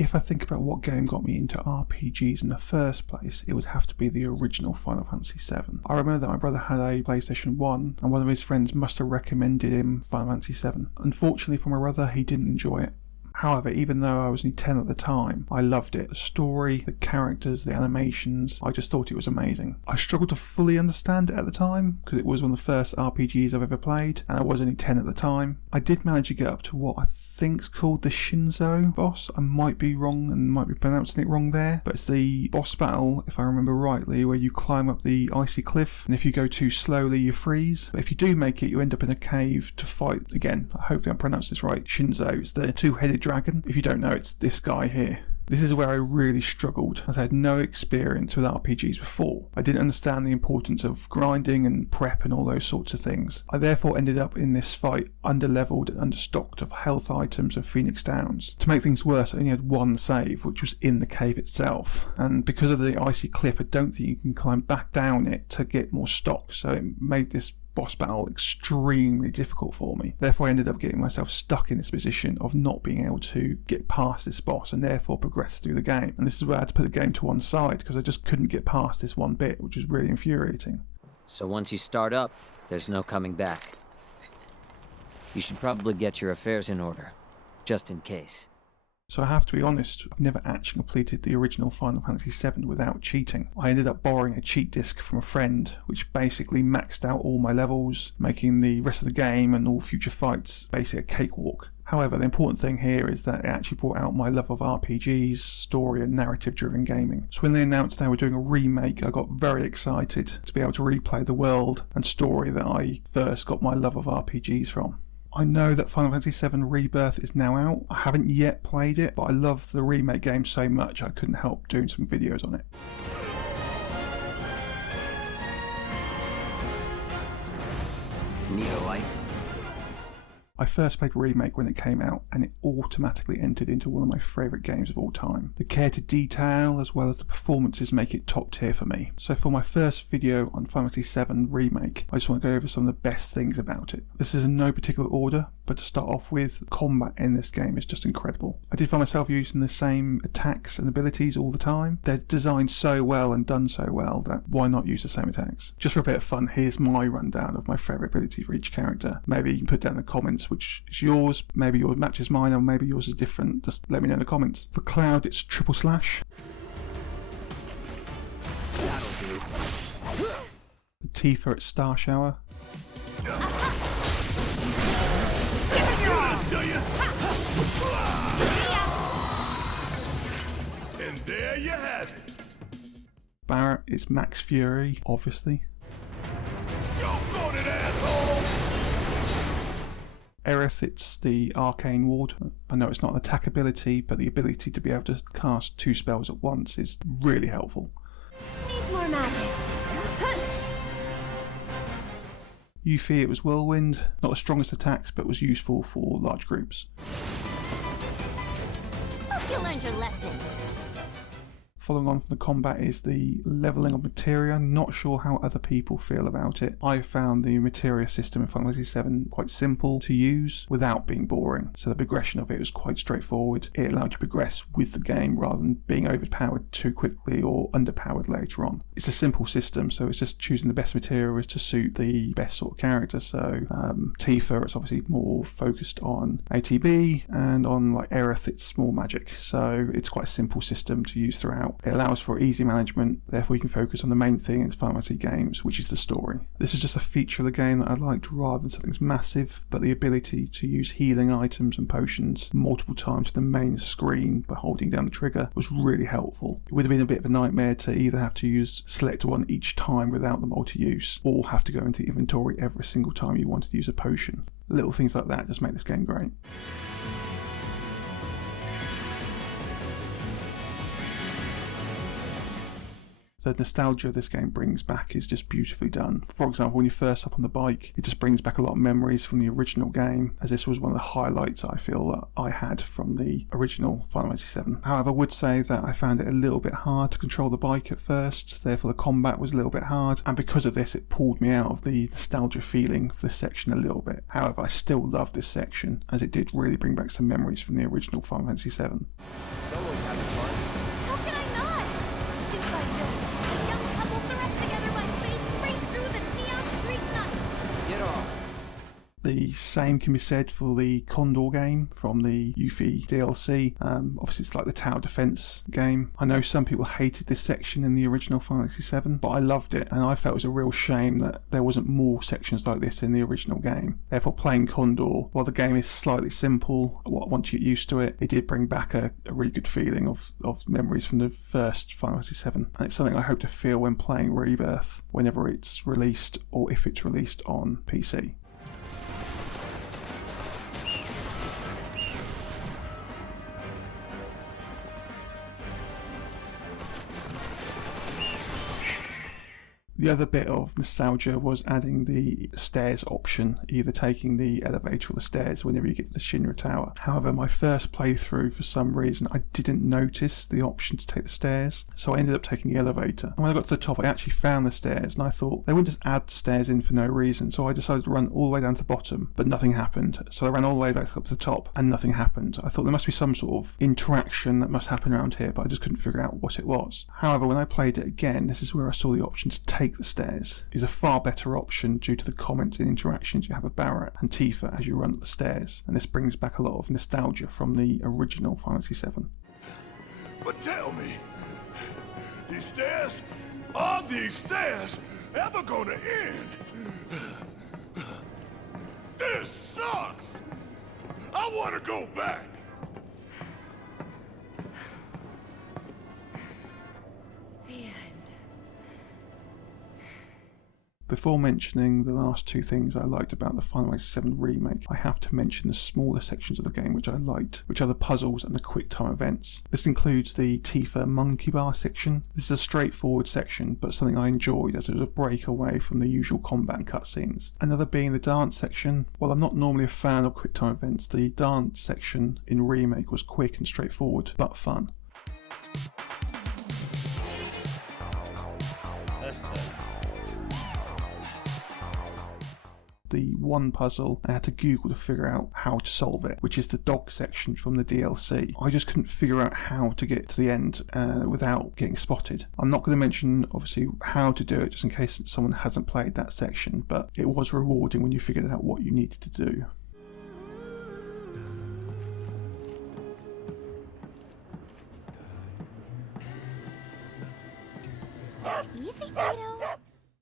If I think about what game got me into RPGs in the first place, it would have to be the original Final Fantasy VII. I remember that my brother had a PlayStation 1 and one of his friends must have recommended him Final Fantasy VII. Unfortunately for my brother, he didn't enjoy it. However, even though I was only 10 at the time, I loved it. The story, the characters, the animations, I just thought it was amazing. I struggled to fully understand it at the time, because it was one of the first RPGs I've ever played, and I was only 10 at the time. I did manage to get up to what I think's called the Shinzo boss. I might be wrong and might be pronouncing it wrong there, but it's the boss battle, if I remember rightly, where you climb up the icy cliff, and if you go too slowly you freeze. But if you do make it, you end up in a cave to fight, again, hopefully I'm pronouncing this right, Shinzo. It's the two-headed dragon. If you don't know, it's this guy here. This is where I really struggled, as I had no experience with RPGs before. I didn't understand the importance of grinding and prep and all those sorts of things. I therefore ended up in this fight under-leveled and understocked of health items and Phoenix Downs. To make things worse, I only had one save, which was in the cave itself. And because of the icy cliff, I don't think you can climb back down it to get more stock, so it made this boss battle extremely difficult for me. Therefore I ended up getting myself stuck in this position of not being able to get past this boss and therefore progress through the game. And this is where I had to put the game to one side because I just couldn't get past this one bit, which was really infuriating. So once you start up, there's no coming back. You should probably get your affairs in order, just in case. So I have to be honest, I've never actually completed the original Final Fantasy VII without cheating. I ended up borrowing a cheat disc from a friend, which basically maxed out all my levels, making the rest of the game and all future fights basically a cakewalk. However, the important thing here is that it actually brought out my love of RPGs, story and narrative driven gaming. So when they announced they were doing a remake, I got very excited to be able to replay the world and story that I first got my love of RPGs from. I know that Final Fantasy VII Rebirth is now out. I haven't yet played it, but I love the remake game so much I couldn't help doing some videos on it. Need a light? I first played Remake when it came out and it automatically entered into one of my favourite games of all time. The care to detail as well as the performances make it top tier for me. So for my first video on Final Fantasy VII Remake, I just want to go over some of the best things about it. This is in no particular order, but to start off with, combat in this game is just incredible. I did find myself using the same attacks and abilities all the time. They're designed so well and done so well that why not use the same attacks? Just for a bit of fun, here's my rundown of my favourite ability for each character. Maybe you can put down in the comments which is yours, maybe yours matches mine, or maybe yours is different. Just let me know in the comments. For Cloud, it's triple slash. That'll do. For Tifa, it's Star Shower. And there you have it. Barrett, it's Max Fury, obviously. Don't go to that asshole. Aerith, it's the Arcane Ward. I know it's not an attack ability, but the ability to be able to cast 2 spells at once is really helpful. Needs more magic. Yuffie, it was Whirlwind. Not the strongest attacks, but was useful for large groups. Hope you learned your lesson. Following on from the combat is the levelling of materia. Not sure how other people feel about it. I found the materia system in Final Fantasy VII quite simple to use without being boring. So the progression of it was quite straightforward. It allowed you to progress with the game rather than being overpowered too quickly or underpowered later on. It's a simple system, so it's just choosing the best materials to suit the best sort of character. So Tifa, it's obviously more focused on ATB, and on like Aerith, it's more magic. So it's quite a simple system to use throughout. It allows for easy management, therefore you can focus on the main thing in Final Fantasy games, which is the story. This is just a feature of the game that I liked rather than something massive, but the ability to use healing items and potions multiple times to the main screen by holding down the trigger was really helpful. It would have been a bit of a nightmare to either have to use select one each time without the multi-use, or have to go into the inventory every single time you wanted to use a potion. Little things like that just make this game great. The nostalgia this game brings back is just beautifully done. For example, when you first hop on the bike, it just brings back a lot of memories from the original game, as this was one of the highlights I feel that I had from the original Final Fantasy VII. However, I would say that I found it a little bit hard to control the bike at first, therefore the combat was a little bit hard, and because of this it pulled me out of the nostalgia feeling for this section a little bit. However, I still love this section, as it did really bring back some memories from the original Final Fantasy VII. Solo's having fun. How can I not? Suit by villains, a young couple thrust together by fate, race through the neon street night. Get off. The same can be said for the Condor game from the Yuffie DLC. Obviously it's like the tower defense game. I know some people hated this section in the original Final Fantasy VII, but I loved it, and I felt it was a real shame that there wasn't more sections like this in the original game. Therefore, playing Condor, while the game is slightly simple, once you get used to it, it did bring back a really good feeling of memories from the first Final Fantasy VII, and it's something I hope to feel when playing Rebirth, whenever it's released or if it's released on PC. The other bit of nostalgia was adding the stairs option, either taking the elevator or the stairs whenever you get to the Shinra Tower. However, my first playthrough, for some reason, I didn't notice the option to take the stairs, so I ended up taking the elevator. And when I got to the top, I actually found the stairs, and I thought they wouldn't just add stairs in for no reason, so I decided to run all the way down to the bottom, but nothing happened. So I ran all the way back up to the top, and nothing happened. I thought there must be some sort of interaction that must happen around here, but I just couldn't figure out what it was. However, when I played it again, this is where I saw the option to take the stairs is a far better option due to the comments and interactions you have with Barrett and Tifa as you run up the stairs, and this brings back a lot of nostalgia from the original Final Fantasy VII. But tell me, these stairs, are these stairs ever gonna end? This sucks! I wanna go back! The end. Before mentioning the last two things I liked about the Final Fantasy VII Remake, I have to mention the smaller sections of the game which I liked, which are the puzzles and the quick time events. This includes the Tifa Monkey Bar section. This is a straightforward section, but something I enjoyed as it was a break away from the usual combat and cutscenes. Another being the dance section. While I'm not normally a fan of quick time events, the dance section in Remake was quick and straightforward, but fun. The one puzzle I had to Google to figure out how to solve it, which is the dog section from the DLC. I just couldn't figure out how to get to the end without getting spotted. I'm not going to mention obviously how to do it just in case someone hasn't played that section, but it was rewarding when you figured out what you needed to do. Easy, Fido.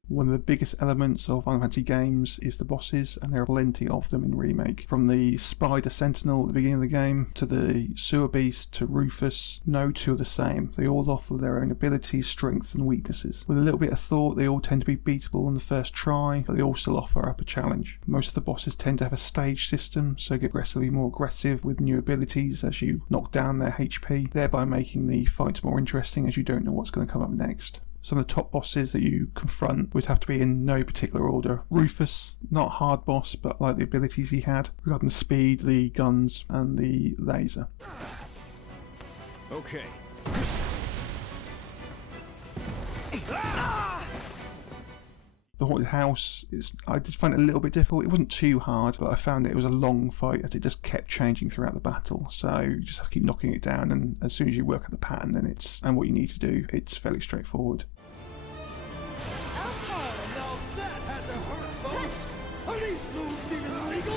One of the biggest elements of Final Fantasy games is the bosses, and there are plenty of them in Remake. From the Spider Sentinel at the beginning of the game, to the Sewer Beast, to Rufus, no two are the same. They all offer their own abilities, strengths and weaknesses. With a little bit of thought, they all tend to be beatable on the first try, but they all still offer up a challenge. Most of the bosses tend to have a stage system, so get progressively more aggressive with new abilities as you knock down their HP, thereby making the fights more interesting as you don't know what's going to come up next. Some of the top bosses that you confront would have to be in no particular order. Rufus, not a hard boss, but I like the abilities he had regarding the speed, the guns, and the laser. Okay. The Haunted House, I did find it a little bit difficult. It wasn't too hard, but I found it was a long fight as it just kept changing throughout the battle. So you just have to keep knocking it down, and as soon as you work out the pattern and what you need to do, it's fairly straightforward. Okay. Now that had to hurt, folks! Are these moves even legal?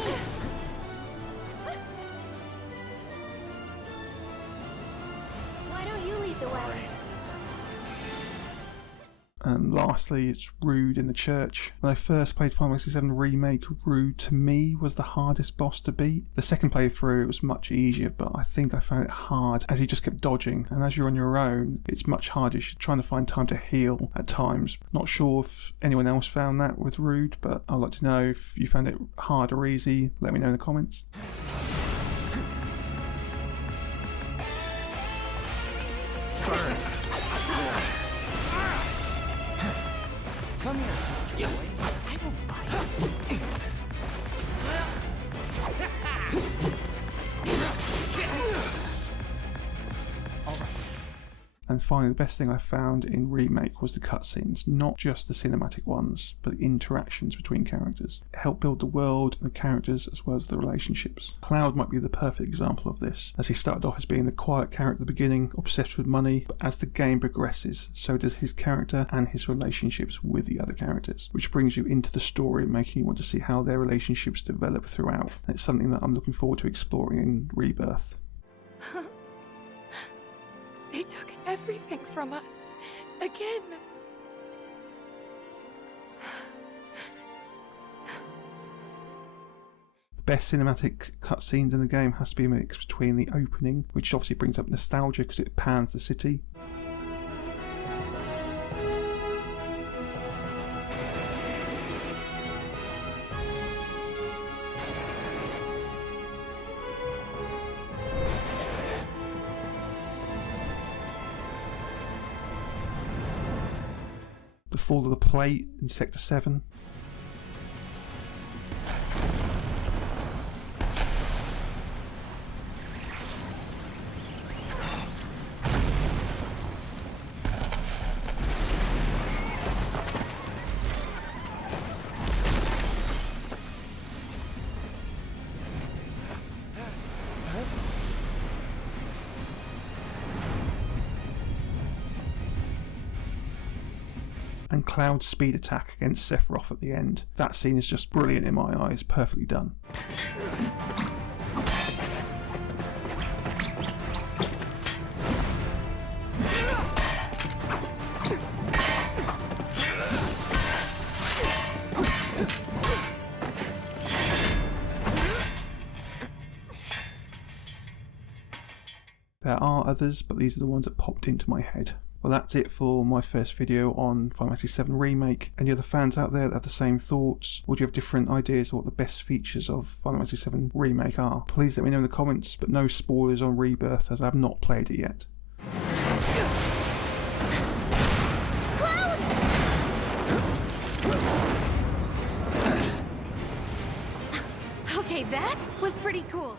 Why don't you lead the way? And lastly, it's Rude in the church. When I first played Final Fantasy VII Remake, Rude to me was the hardest boss to beat. The second playthrough it was much easier, but I think I found it hard as he just kept dodging, and as you're on your own, it's much harder. You're trying to find time to heal at times. Not sure if anyone else found that with Rude, but I'd like to know if you found it hard or easy. Let me know in the comments. Come here, sister boy. I won't bite. And finally, the best thing I found in Remake was the cutscenes, not just the cinematic ones, but the interactions between characters. It helped build the world and the characters as well as the relationships. Cloud might be the perfect example of this, as he started off as being the quiet character at the beginning, obsessed with money, but as the game progresses, so does his character and his relationships with the other characters, which brings you into the story, making you want to see how their relationships develop throughout. And it's something that I'm looking forward to exploring in Rebirth. They took everything from us. Again. The best cinematic cutscenes in the game has to be a mix between the opening, which obviously brings up nostalgia because it pans the city, the fall of the plate in Sector 7, and Cloud's speed attack against Sephiroth at the end. That scene is just brilliant in my eyes, perfectly done. There are others, but these are the ones that popped into my head. Well, that's it for my first video on Final Fantasy VII Remake. Any other fans out there that have the same thoughts, or do you have different ideas of what the best features of Final Fantasy VII Remake are? Please let me know in the comments, but no spoilers on Rebirth as I have not played it yet. Okay, that was pretty cool.